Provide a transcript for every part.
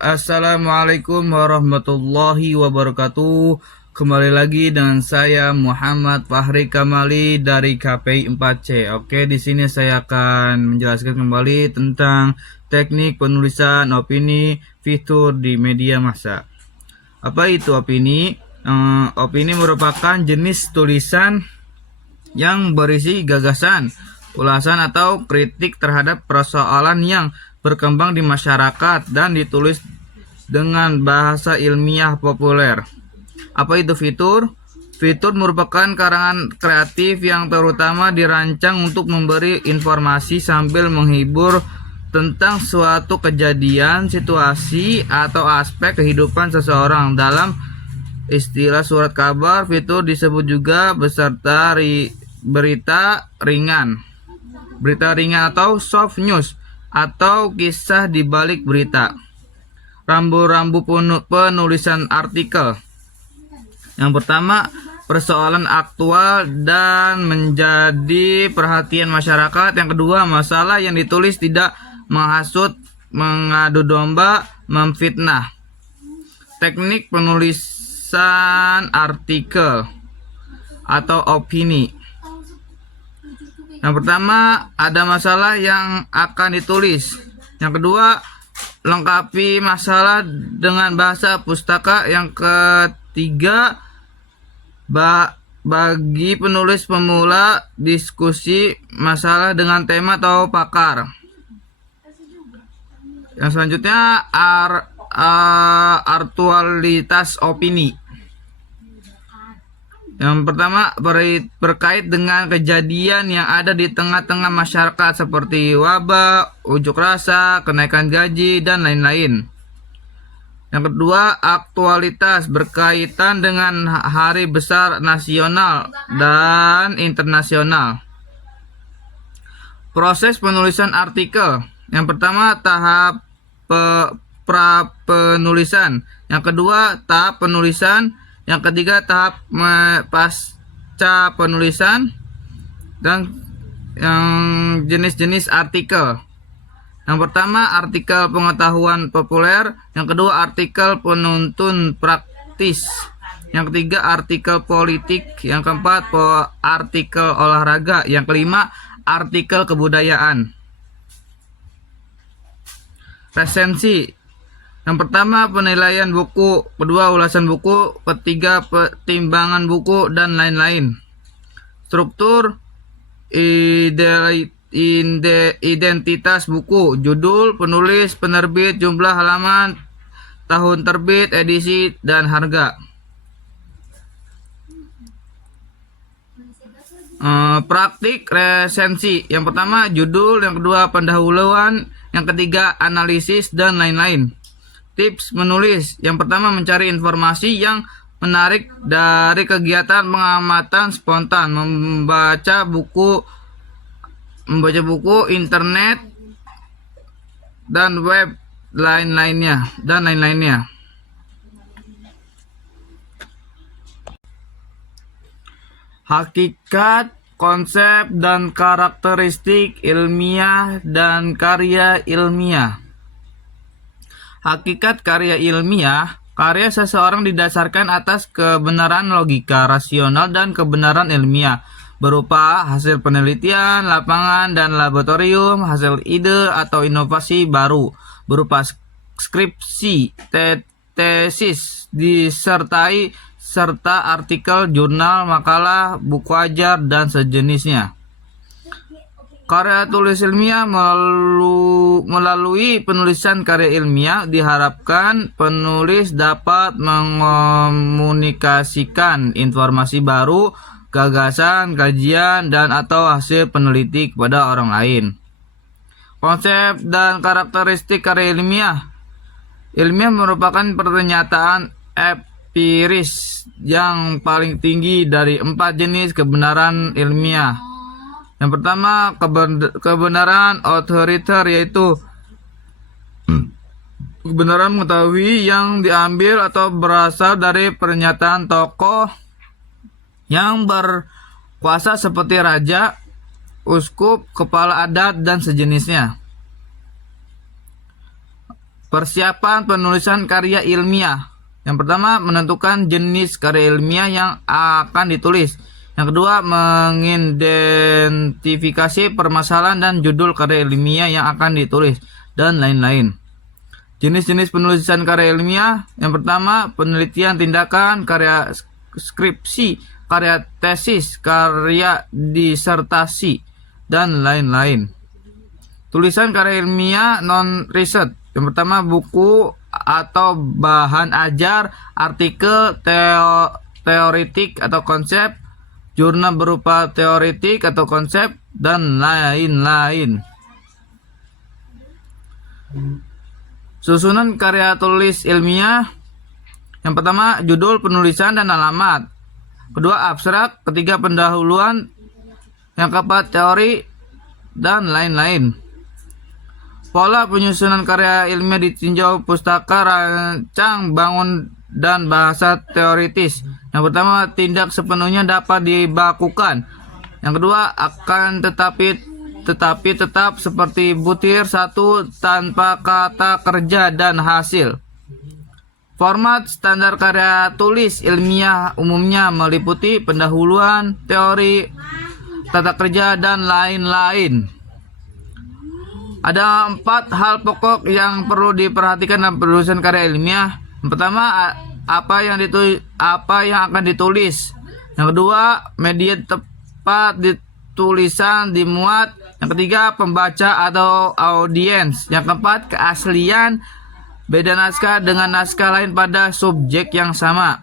Assalamualaikum warahmatullahi wabarakatuh. Kembali lagi dengan saya Muhammad Fahri Kamali dari KPI 4C. Oke, di sini saya akan menjelaskan kembali tentang teknik penulisan opini fitur di media massa. Apa itu opini? Opini merupakan jenis tulisan yang berisi gagasan, ulasan atau kritik terhadap persoalan yang berkembang di masyarakat dan ditulis dengan bahasa ilmiah populer. Apa itu fitur? Fitur merupakan karangan kreatif yang terutama dirancang untuk memberi informasi sambil menghibur tentang suatu kejadian, situasi, atau aspek kehidupan seseorang. Dalam istilah surat kabar, fitur disebut juga beserta berita ringan atau soft news atau kisah di balik berita. Rambu-rambu penulisan artikel. Yang pertama, persoalan aktual dan menjadi perhatian masyarakat. Yang kedua, masalah yang ditulis tidak menghasut, mengadu domba, memfitnah. Teknik penulisan artikel atau opini. Yang pertama, ada masalah yang akan ditulis. Yang kedua, lengkapi masalah dengan bahasa pustaka. Yang ketiga, bagi penulis pemula, diskusi masalah dengan tema atau pakar. Yang selanjutnya, aktualitas opini. Yang pertama, berkait dengan kejadian yang ada di tengah-tengah masyarakat seperti wabah, unjuk rasa, kenaikan gaji, dan lain-lain. Yang kedua, aktualitas berkaitan dengan hari besar nasional dan internasional. Proses penulisan artikel. Yang pertama, tahap pra-penulisan. Yang kedua, tahap penulisan. Yang ketiga, tahap pasca penulisan. Dan yang jenis-jenis artikel. Yang pertama, artikel pengetahuan populer. Yang kedua, artikel penuntun praktis. Yang ketiga, artikel politik. Yang keempat, artikel olahraga. Yang kelima, artikel kebudayaan. Resensi. Yang pertama, penilaian buku. Kedua, ulasan buku. Ketiga, pertimbangan buku, dan lain-lain. Struktur, identitas buku, judul, penulis, penerbit, jumlah halaman, tahun terbit, edisi, dan harga. Praktik resensi. Yang pertama, judul. Yang kedua, pendahuluan. Yang ketiga, analisis, dan lain-lain. Tips menulis. Yang pertama, mencari informasi yang menarik dari kegiatan pengamatan spontan, membaca buku internet dan web lain-lainnya. Hakikat, konsep, dan karakteristik ilmiah dan karya ilmiah. Hakikat karya ilmiah, karya seseorang didasarkan atas kebenaran logika, rasional, dan kebenaran ilmiah, berupa hasil penelitian, lapangan, dan laboratorium, hasil ide atau inovasi baru, berupa skripsi, tesis, disertai, serta artikel, jurnal, makalah, buku ajar, dan sejenisnya. Karya tulis ilmiah. Melalui penulisan karya ilmiah diharapkan penulis dapat mengomunikasikan informasi baru, gagasan, kajian, dan atau hasil peneliti kepada orang lain. Konsep dan karakteristik karya ilmiah. Ilmiah merupakan pernyataan empiris yang paling tinggi dari 4 jenis kebenaran ilmiah. Yang pertama, kebenaran otoriter, yaitu kebenaran mengetahui yang diambil atau berasal dari pernyataan tokoh yang berkuasa seperti raja, uskup, kepala adat, dan sejenisnya. Persiapan penulisan karya ilmiah. Yang pertama, menentukan jenis karya ilmiah yang akan ditulis. Yang kedua, mengidentifikasi permasalahan dan judul karya ilmiah yang akan ditulis, dan lain-lain. Jenis-jenis penulisan karya ilmiah. Yang pertama, penelitian tindakan, karya skripsi, karya tesis, karya disertasi, dan lain-lain. Tulisan karya ilmiah non-riset. Yang pertama, buku atau bahan ajar, artikel teoretik atau konsep, jurnal berupa teoretik atau konsep, dan lain-lain. Susunan karya tulis ilmiah. Yang pertama, judul, penulisan, dan alamat. Kedua, abstrak. Ketiga, pendahuluan. Yang keempat, teori, dan lain-lain. Pola penyusunan karya ilmiah ditinjau pustaka, rancang, bangun, dan bahasa teoritis. Yang pertama, tindak sepenuhnya dapat dibakukan. Yang kedua, akan tetapi tetap seperti butir satu tanpa kata kerja dan hasil. Format standar karya tulis ilmiah umumnya meliputi pendahuluan, teori, tata kerja, dan lain-lain. Ada 4 hal pokok yang perlu diperhatikan dalam penulisan karya ilmiah. Yang pertama, apa yang akan ditulis. Yang kedua, media tepat tulisan dimuat. Yang ketiga, pembaca atau audiens. Yang keempat, keaslian. Beda naskah dengan naskah lain pada subjek yang sama.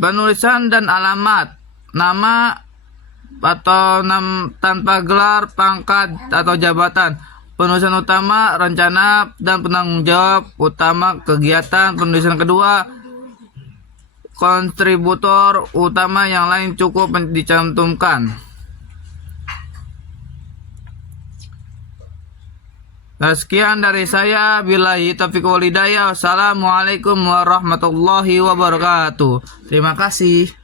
Penulisan dan alamat. Nama atau tanpa gelar, pangkat, atau jabatan. Penulisan utama, rencana, dan penanggung jawab utama kegiatan. Penulisan kedua, kontributor utama, yang lain cukup dicantumkan. Nah, sekian dari saya. Billahi taufiq wal hidayah. Wassalamualaikum warahmatullahi wabarakatuh. Terima kasih.